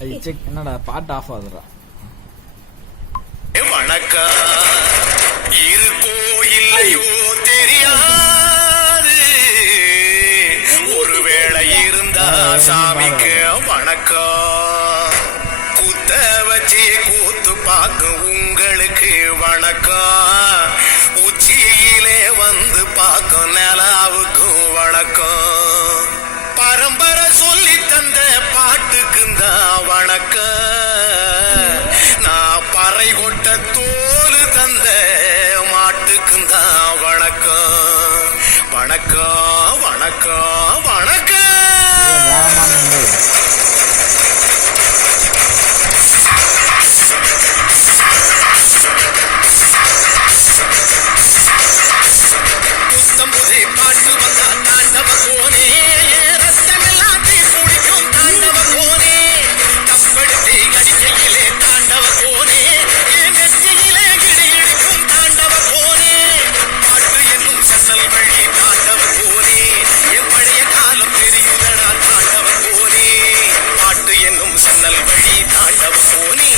என்னடா பாட்டு ஆஃப் ஆகுதுடா. வணக்கம் இருக்கோ இல்லையோ தெரியாது, ஒருவேளை இருந்தா சாமிக்கு வணக்கம். குத்த வச்சு கூத்து பார்க்கும் உங்களுக்கு வணக்கம். உச்சியிலே வந்து பார்க்கும் நிலாவுக்கும் வணக்கம். பரம்பரை சொல்லி தந்த பாட்டுக்குந்தான் வணக்கம். நான் பறை கொட்ட தோல் தந்த மாட்டுக்குந்தான் வணக்கம். வணக்கம் வணக்கம் வணக்கம். புத்தம் புதை பாட்டு வந்தா தாண்டவ கோனே, ரத்தம் எல்லாத்தையும் குடிக்கும் தாண்டவ கோனே. கப்படுத்தி அடிக்கையிலே தாண்டவ கோனே, என் நெற்றியிலே கிடி இடிக்கும் தாண்டவ கோனே. பாட்டு என்னும் சன்னல் வழி தாண்டவ கோனே, என் பழைய காலம் தெரியுதடா தாண்டவ கோனே. பாட்டு என்னும் சன்னல் வழி தாண்டவ கோனே,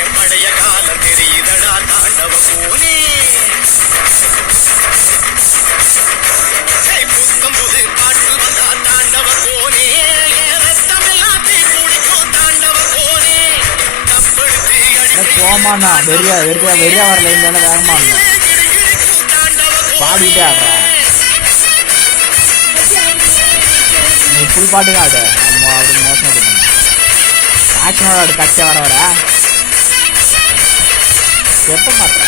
என் பழைய காலம் தெரியுதடா தாண்டவ கோனே. புத்தம் புது பாட்டு வந்தா தாண்டவ கோனே, ரத்தம் எல்லாத்தையும் குடிக்கும் தாண்டவ கோனே. கப்படுத்தி போமாண்ணா வெறியா வெறியா வெறியா வரல இந்த வேகமா பாடிட்டே ஆடுறா. நீ ஃபுல் பாட்டுங்க ஆடு. நம்ம அப்படி மோசமாக பண்ண ஆக்ஷனோட ஆடு கட்சி வர வர எப்போ மாட்டுற.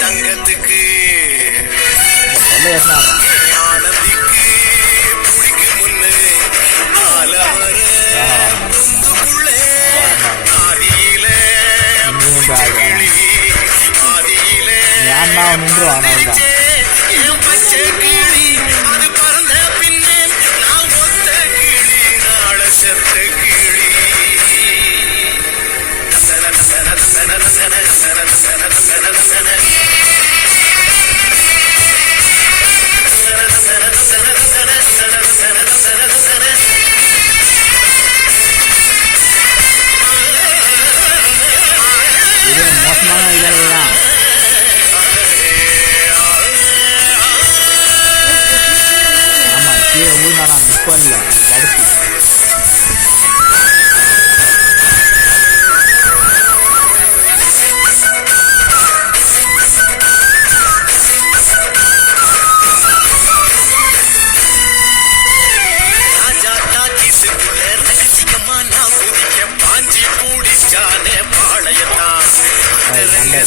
தங்கத்துக்கு ஆனந்திக்கு புடிக்கு முன்னு ஆதியில பச்சை கிளி அது பறந்த பின்னே நான் ஒத்த கிளி நாள செத்த கிளி. மோசமான இதெல்லாம் ஆமா கீழே ஊழ்ந்தானா இப்போ இல்லை கடுப்பு.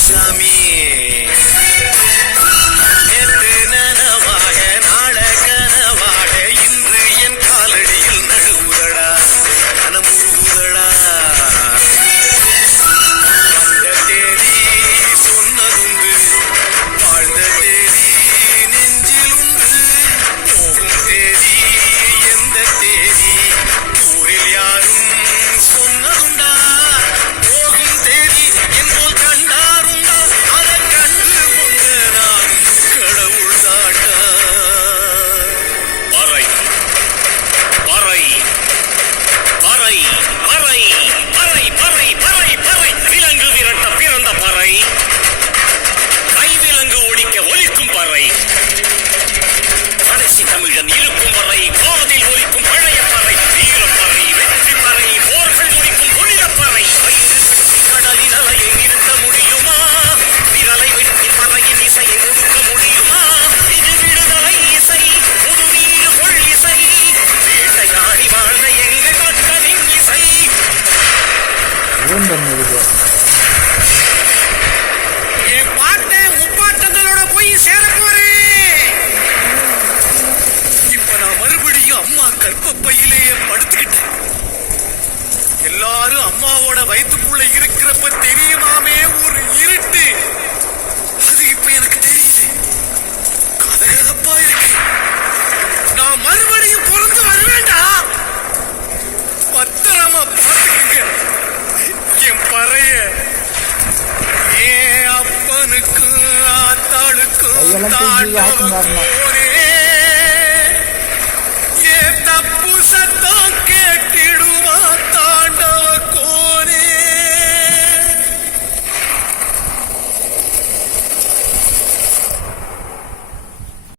சாமி நேற்று நனவாக நாள கனவாக இன்று என் காலடியில் நழுவுதடா கனமுழுகுதடா. வந்த தேதி சொன்னதுண்டு, வாழ்ந்த தேதி நெஞ்சில் உண்டு. போகும் தேதி எந்த தேதி ஊரில் யாரும் சொன்னதுண்டா. போகும் தேதி என் போல் கண்டாருண்டா, அதை கண்டு கொண்ட நான் கடவுள் தாண்டா. பறை பறை பறை பறை பறை பறை பறை பறை விலங்கு விரட்ட பிறந்த பறை, கைவிலங்கு ஒடிக்க ஒலிக்கும் பறை. கடைசி தமிழன் இருக்கும் வரை காதில் ஒலிக்கும் பழைய பறை. வீரப்பறை வெற்றி பறை போர்கள் முடிக்கும் புனிதப்பறை. வயிறு கட்டி கடலின் அலையை நிறுத்த முடியுமா? விரலை வெட்டி பறையின் இசையை ஒதுக்க முடியுமா? இது விடுதலை இசை, புதுவீடு கொள் இசை, வேட்டையாடி வாழ்ந்த எங்கள் மக்களின் இசை. என் பாட்டை முப்பாட்டங்களோட போய் சேர போறேன். இப்ப நான் மறுபடியும் அம்மா கற்பப்பையிலேயே படுத்துக்கிட்டேன். எல்லாரும் அம்மாவோட வயித்துக்குள்ள இருக்கிறப்ப தெரியுமாமே ஒரு இருட்டு. அது இப்ப எனக்கு தெரியுது. கதகதப்பா இருக்கு. நான் மறுபடியும் பிறந்து வருவேண்டா. பத்திரமா பாத்துக்குங்க என் பறைய. ஏன் அப்பனுக்கும் ஆத்தாளுக்கும் தாண்டவ